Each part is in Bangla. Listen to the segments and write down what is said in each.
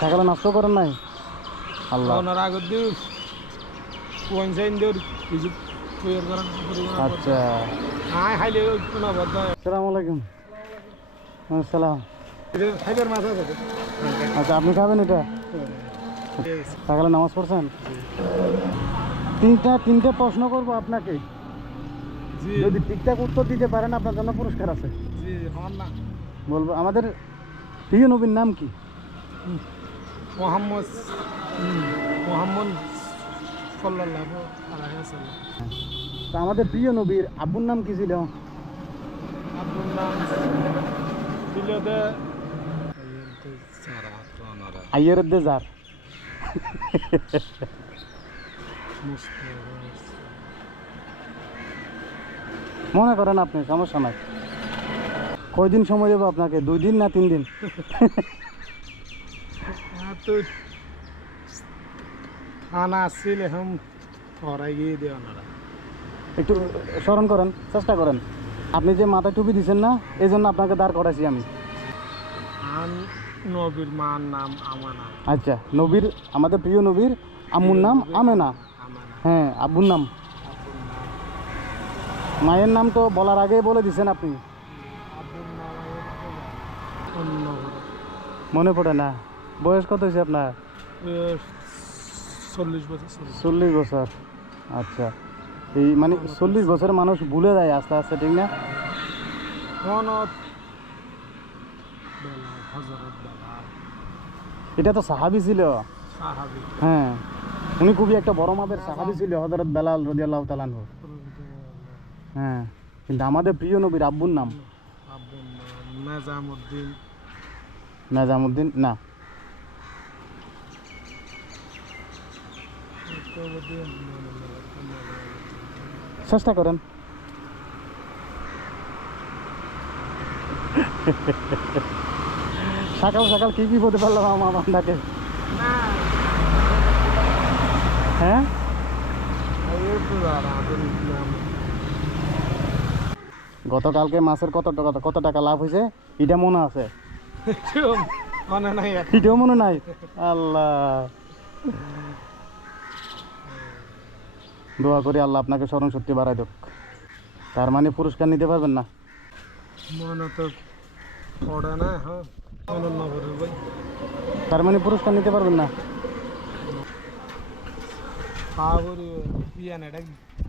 সকালে নাস্তা করেন নাই? আল্লাহ, ওনার আগের দিন কোয়েনসাইন দেওয়ার কিছু তৈরি করেন। আচ্ছা। হাইলে কোনো বদ্ধ আসসালামু আলাইকুম। আসসালাম। হাইলের মাছ আছে। আচ্ছা, আপনি খাবেন এটা? সকালে নামাজ পড়ছেন? তিনটে প্রশ্ন করবো আপনাকে, জি যদি ঠিকঠাক উত্তর দিতে পারেন আপনার জন্য পুরস্কার আছে। জি আমার না বলবো, আমাদের প্রিয় নবীর নাম কি? মোহাম্মদ মোহাম্মদ সাল্লাল্লাহু আলাইহি ওয়াসাল্লাম। তো আমাদের প্রিয় নবীর আব্বুর নাম কি ছিল? আব্দুল নাম ছিল দে আইয়রদ্দে জার। মনে করেন আপনি, সমস্যা নাই। কয়দিন সময় দেবো আপনাকে? 2 দিন না 3 দিন? তো আনা আসছিল এখন ওরা গিয়ে দেওয়া না। একটু স্মরণ করেন, চেষ্টা করেন। আপনি যে মাথায় টুপি দিচ্ছেন না, এই জন্য আপনাকে দাঁড় করাইছি আমি। আন নবীর মার নাম আমানা। আচ্ছা, নবীর, আমাদের প্রিয় নবীর আম্মুর নাম আমেনা। আমানা হ্যাঁ, আব্বুর নাম। আব্বুর নাম মায়ের নাম তো বলার আগেই বলে দিচ্ছেন আপনি। আব্বুর নাম অন্য মনে পড়ে না? বয়স কত হয়েছে আপনার? 40 বছর 40 বছর। আচ্ছা, এই মানে 40 বছরের মানুষ ভুলে যায় আস্তে আস্তে, ঠিক না? হনত বেলা হযরত বেলা এটা তো সাহাবী ছিল। সাহাবী হ্যাঁ, উনি খুবই একটা বড় মাপের সাহাবী ছিল, হযরত বেলাল রাদিয়াল্লাহু তাআলা আনহু। হ্যাঁ, কিন্তু আমাদের প্রিয় নবীর আব্বুর নাম আব্বুর নাম মেজামউদ্দিন। নাজামউদ্দিন না। চেষ্টা করেন। সকাল সকাল কি কি বলতে পারলাম আমার আপনাকে? না হ্যাঁ, এই তো আব্বুর নাম গতকালকে মাছের কত টাকা লাভ হয়েছে এটা মনে আছে? মনে নাই এটাও মনে নাই? আল্লাহ, দোয়া করি আল্লাহ আপনাকে স্মরণ শক্তি বাড়াই দেখ। তার মানে পুরস্কার নিতে পারবেন না? মনে তো পড়ে না। হ্যাঁ মনে না পড়ে ভাই। তার মানে পুরস্কার নিতে পারবেন না? পাগরি পিয়ান এটা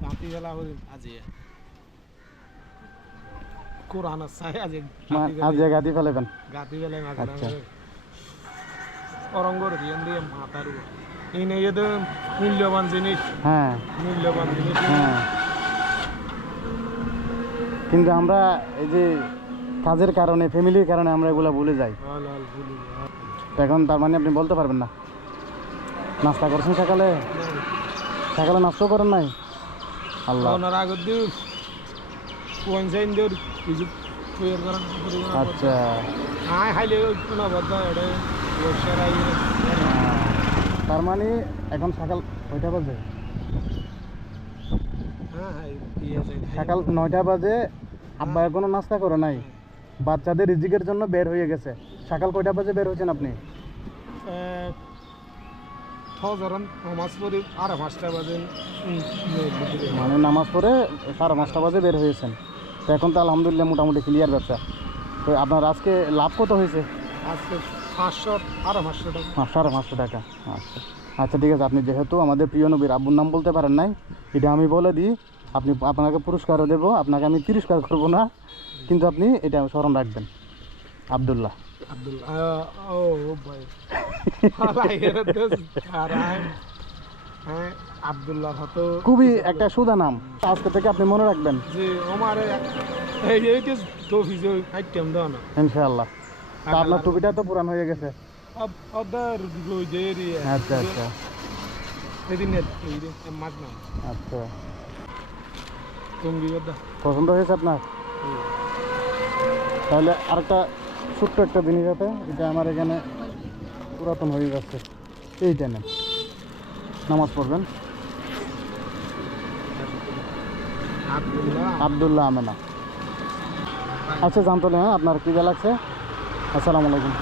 গাঁতি গেলা হরি আজি কোরআন আছে আজি আজ গাদি ফেলেবেন? গাঁতি গেলে না আচ্ছা। অরঙ্গর রিয়ান দিয়ে মাতারু এই নেই তো মূল্যবান জিনিস। হ্যাঁ মূল্যবান জিনিস। হ্যাঁ, কিন্তু আমরা এই যে কাজের কারণে, ফ্যামিলির কারণে আমরা এগুলো ভুলে যাই। তো এখন তার মানে আপনি বলতে পারবেন না? নাস্তা করছেন সকালে? সকালে নাস্তা করেন নাই? আল্লাহ, ওনার আগের দিন কোয়েনসাইন দেওয়ার কিছু তৈরি করেন। আচ্ছা। হাইলে কোনো বদ্ধ এটা বসেরাই তার মানে এখন সকাল কয়টা বাজে? হ্যাঁ হ্যাঁ দিয়ে যায় সকাল 9টা বাজে। আব্বা এখনো নাস্তা করে নাই, বাচ্চাদের রিজিকের জন্য বের হয়ে গেছে। সকাল কয়টা বাজে বের হয়েছেন আপনি? ফজরন নামাজ পড়ি আর 5টা বাজে মানে নামাজ পড়ে 5:30 বাজে বের হয়েছেন। তো এখন তো আলহামদুলিল্লাহ মোটামুটি ক্লিয়ার ব্যবসা। তো আপনার আজকে লাভ কত হয়েছে? আজকে 500 আর 500 টাকা। 550 টাকা। আচ্ছা আচ্ছা, ঠিক আছে। আপনি যেহেতু আমাদের প্রিয় নবীর আব্বুর নাম বলতে পারেন নাই, এটা আমি বলে দিই। আপনাকে পুরস্কারও দেবো, আপনাকে আমি তিরস্কার করবো না, কিন্তু আপনি এটা স্মরণ রাখবেন। আব্দুল্লাহ। আব্দুল্লাহ ও ভাই হালাই এর দেশ কারাই। হ্যাঁ আব্দুল্লাহ তো খুবই একটা সুদা নাম, আজকে থেকে আপনি মনে রাখবেন। জি আমারে এই যে টফি যে আইটেম দাও না ইনশাআল্লাহ। তা আপনার টুপিটা তো পুরান হয়ে গেছে। আদার গোজেরি। আচ্ছা আচ্ছা এদিন এই মাছ না। আচ্ছা, টঙ্গি গদা পছন্দ হয়েছে আপনার? তাহলে আরেকটা ছোট্ট একটা জিনিস আছে, এটা আমার এখানে পুরাতন হয়ে যাচ্ছে। এইটা নেন, নামাজ পড়বেন। আব্দুল্লাহ আব্দুল্লাহ আমেনা। আচ্ছা জানতো না, আপনার কী লাগছে? আসসালামু আলাইকুম।